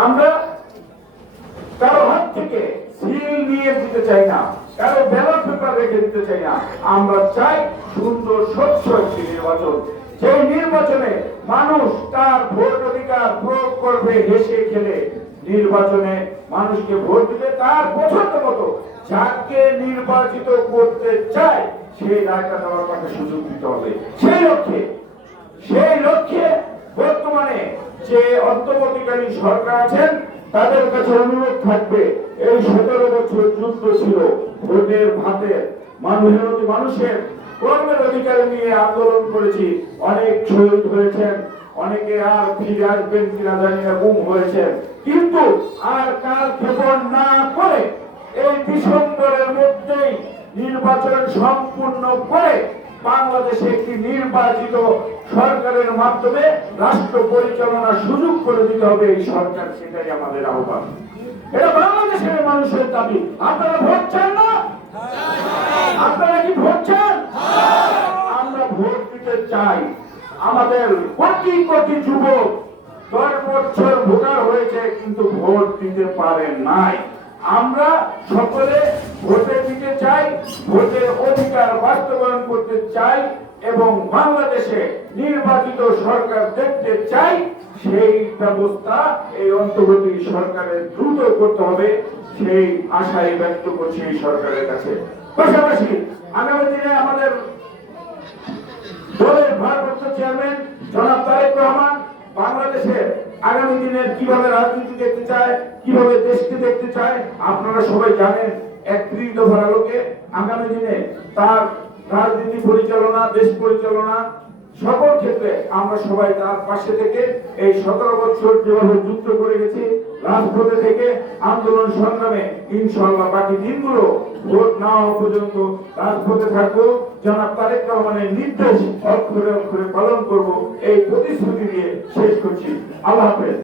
আমরা কারো হাত থেকে সিল নিয়ে দিতে চাই না, কারো ব্যালট পেপার রেখে দিতে চাই না। আমরা চাই সুন্দর স্বচ্ছ একটি নির্বাচন, যে নির্বাচনে মানুষ তার ভোট অধিকার প্রয়োগ করবে হেসে খেলে। নির্বাচনে মানুষকে ভোট দিলে তার পছন্দ মতো যাকে নির্বাচিত করতে চায় সেই রায়টা দেওয়ার কথা সুযোগ দিতে হবে। সেই লক্ষ্যে বর্তমানে যে অন্তর্বর্তীকালীন সরকার আছেন তাদের কাছে অনুরোধ থাকবে, এই 17 বছর যুদ্ধ ছিল ভোটের ভাতে, মানুষের কর্মের অধিকার নিয়ে আন্দোলন করেছি, অনেক শহীদ হয়েছেন, অনেকে আর ফিরে আসবেন কিনা জানি না, গুম হয়েছে, কিন্তু আর কাল ক্ষেপণ না করে এই ডিসেম্বরের মধ্যেই নির্বাচন সম্পূর্ণ করে বাংলাদেশে একটি নির্বাচিত সরকারের মাধ্যমে রাষ্ট্র পরিচালনার সুযোগ করে দিতে হবে এই সরকার। সেটাই আমাদের আহ্বান, এটা বাংলাদেশের মানুষের দাবি। আপনারা ভোট চান না? আপনারা কি ভোট চান? আমরা ভোট দিতে চাই। আমাদের কোটি কোটি যুবক 10 বছর ভোটার হয়েছে কিন্তু ভোট দিতে পারে নাই। আমরা সকলে ভোটে দিতে চাই, ভোটের অধিকার বাস্তবায়ন করতে চাই এবং বাংলাদেশে নির্বাচিত সরকার দেখতে চাই। সেই ব্যবস্থা এই অন্তর্বর্তী সরকারের দ্রুত করতে হবে, সেই আশাই ব্যক্ত করছি এই সরকারের কাছে। পাশাপাশি আগামী দিনে আমাদের দলের ভারপ্রাপ্ত চেয়ারম্যান জনাব তারেক রহমান বাংলাদেশের আগামী দিনের কিভাবে রাজনীতি দেখতে চায়, কিভাবে দেশকে দেখতে চায় আপনারা সবাই জানেন। 31 দফার আলোকে আগামী দিনে তার রাজনীতি পরিচালনা, দেশ পরিচালনা সকল ক্ষেত্রে আমরা সবাই তার পাশে থেকে এই 17 বছর যেভাবে যুদ্ধ করে গেছি রাজপথে থেকে আন্দোলন সংগ্রামে, ইনশাআল্লাহ বাকি দিনগুলো ভোট না হওয়া পর্যন্ত রাজপথে থাকবো। জনাব তারেক রহমানের নির্দেশ অক্ষরে অক্ষরে পালন করব, এই প্রতিশ্রুতি দিয়ে শেষ করছি। আল্লাহ হাফেজ।